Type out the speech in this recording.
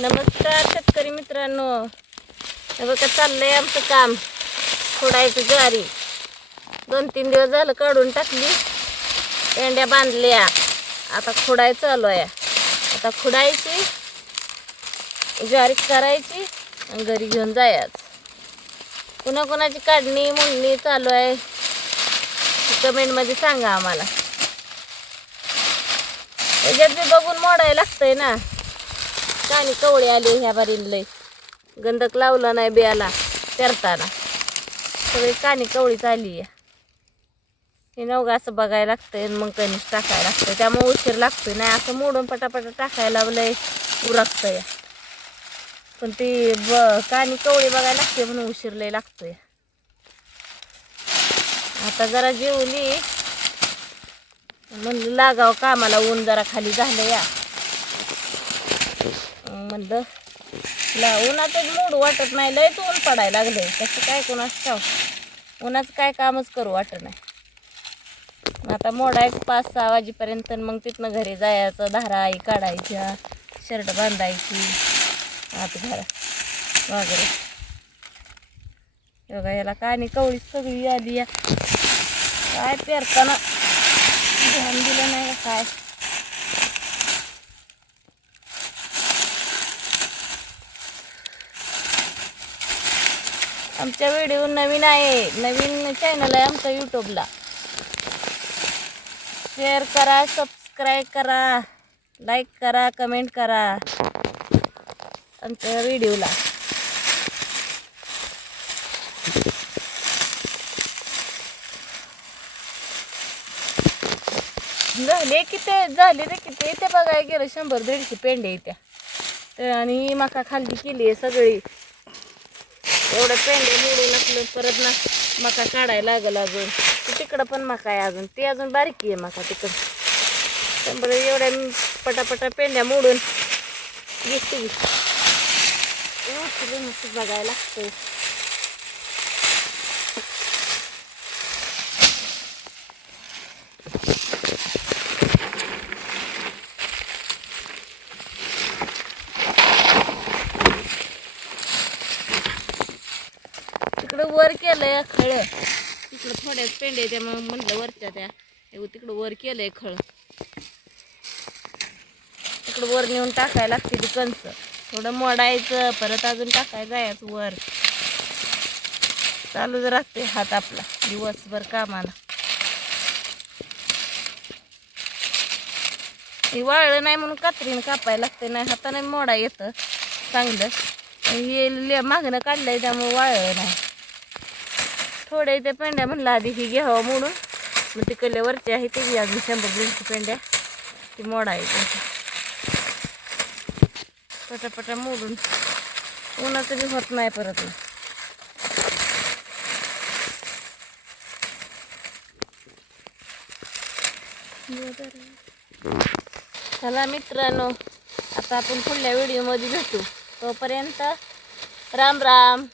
नमस्कार शेतकरी मित्रांनो. बघा चाललंय आमचं काम. खोडायचं ज्वारी. दोन तीन दिवस झालं काढून टाकली. पेंड्या बांधल्या. आता खुडाय चालू आहे. आता खुडायची ज्वारी करायची आणि घरी घेऊन जायच. कुणा कुणाची काढणी मुंडणी चालू आहे? कमेंटमध्ये सांगा आम्हाला. त्याच्यात बी बघून मोडायला लागतंय ना. कानी कवळे आले ह्या बारीन लय. गंधक लावला नाही बियाला पेरताना. सगळी कानी कवळीच आली आहे. हे नवगा असं बघायला लागतंय आणि मग कणीस टाकायला लागतंय. त्यामुळे उशीर लागतोय. नाही असं मोडून पटापटा टाकायला लावलंय उरकतंय. पण ती ब कानी कवळी बघायला लागते म्हणून उशीर लय लागतोय. आता जरा जेवली. म्हणलं लागावं कामाला ऊन जरा खाली झालं या. म्हणलं ला उन्हातच मूड वाटत नाही लयच ऊन पडायला लागलं तसं काय कोणाच ठाव उन्हाचं काय कामच करू वाटत नाही. आता मोडायचं पाच सहा वाजेपर्यंत मग तिथनं घरी जायचं धारा आई काढायच्या शर्ट बांधायची आता घरा वगैरे. बघा याला कानी कवळी सगळी आली या. काय पेरताना ध्यान दिलं नाही काय? आमच्या व्हिडिओ नवीन आहे. नवीन चॅनल आहे आमच्या यूट्यूबला शेअर करा सबस्क्राईब करा लाईक करा कमेंट करा आमच्या व्हिडिओला. झाले किती? झाले रे किती? ते बघायला गेलं शंभर दीडशे पेंडे येत्या आणि मका खाली केली आहे सगळी. एवढं पेंडे मोडून असलं परत ना मका काढायला लागल अजून. तिकडं पण मका आहे अजून. ती अजून बारकी आहे मका तिकडं. शंभर एवढ्या पटापटा पेंड्या मोडून घेते मस्त बघायला लागतं तिकडं वर केलंय खळ. तिकडं थोड्याच पेंडे त्या मग म्हणलं वरच्या त्या. तिकडं वर केलंय खळ. तिकडं वर नेऊन टाकायला लागते ती कंच थोडं मोडायचं परत अजून टाकायला जायचं वर. चालूच राहते हात आपला दिवसभर कामाला. हे वाळलं नाही म्हणून कात्रीनं कापायला लागते नाही हाताने मोडा येतं चांगलं. हे मागणं काढलंय त्यामुळे वाळलं नाही. थोड्या त्या पेंड्या म्हणलं आधी ही घ्यावं म्हणून. मग तिकडल्या वरच्या आहे ते अजून शंभर दीडशे पेंड्या. ती मोडायची. पटापटा मोडून. उन्हाचं बी होत नाही परत. चला मित्रांनो आता आपण पुढल्या व्हिडिओमध्ये भेटू. तोपर्यंत राम राम.